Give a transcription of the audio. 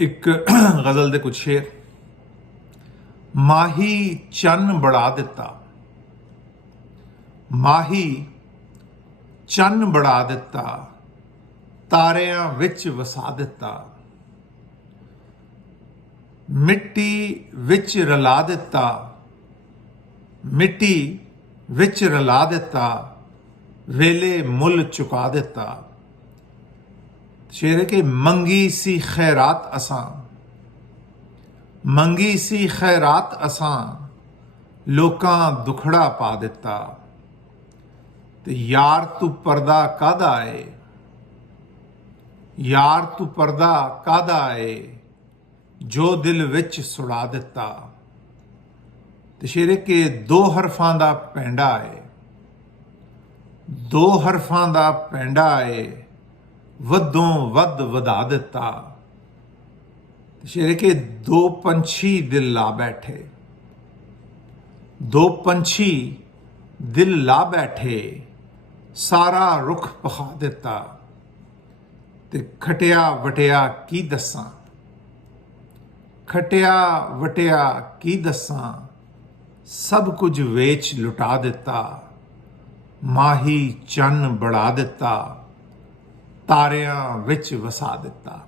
एक गज़ल दे कुछ शेर। माही चन्न बढ़ा दिता, माही चन्न बढ़ा दिता, तारियां विच वसा दिता, मिट्टी विच रला दिता, मिट्टी विच रला दिता, वेले मुल चुका दिता। शेर है कि मंगी सी खैरात असां, मंगी सी खैरात असां, लोकां दुखड़ा पा दिता। ते यार तू पर्दा कादा है, यार तू पर्दा कादा है, जो दिल विच सुड़ा दिता। ते शेर है कि दो हरफां दा पैंडा है, दो हरफां दा पैंडा है, वधों वध वधा दिता। शेर के दो पंछी दिल ला बैठे, दो पंछी दिल ला बैठे, सारा रुख पखा दिता। ते खटिया वटिया की दसां, खटिया वटिया की दसां, सब कुछ वेच लुटा दिता। माही चन्न बढ़ा दिता, तारियां विच वसा दिता।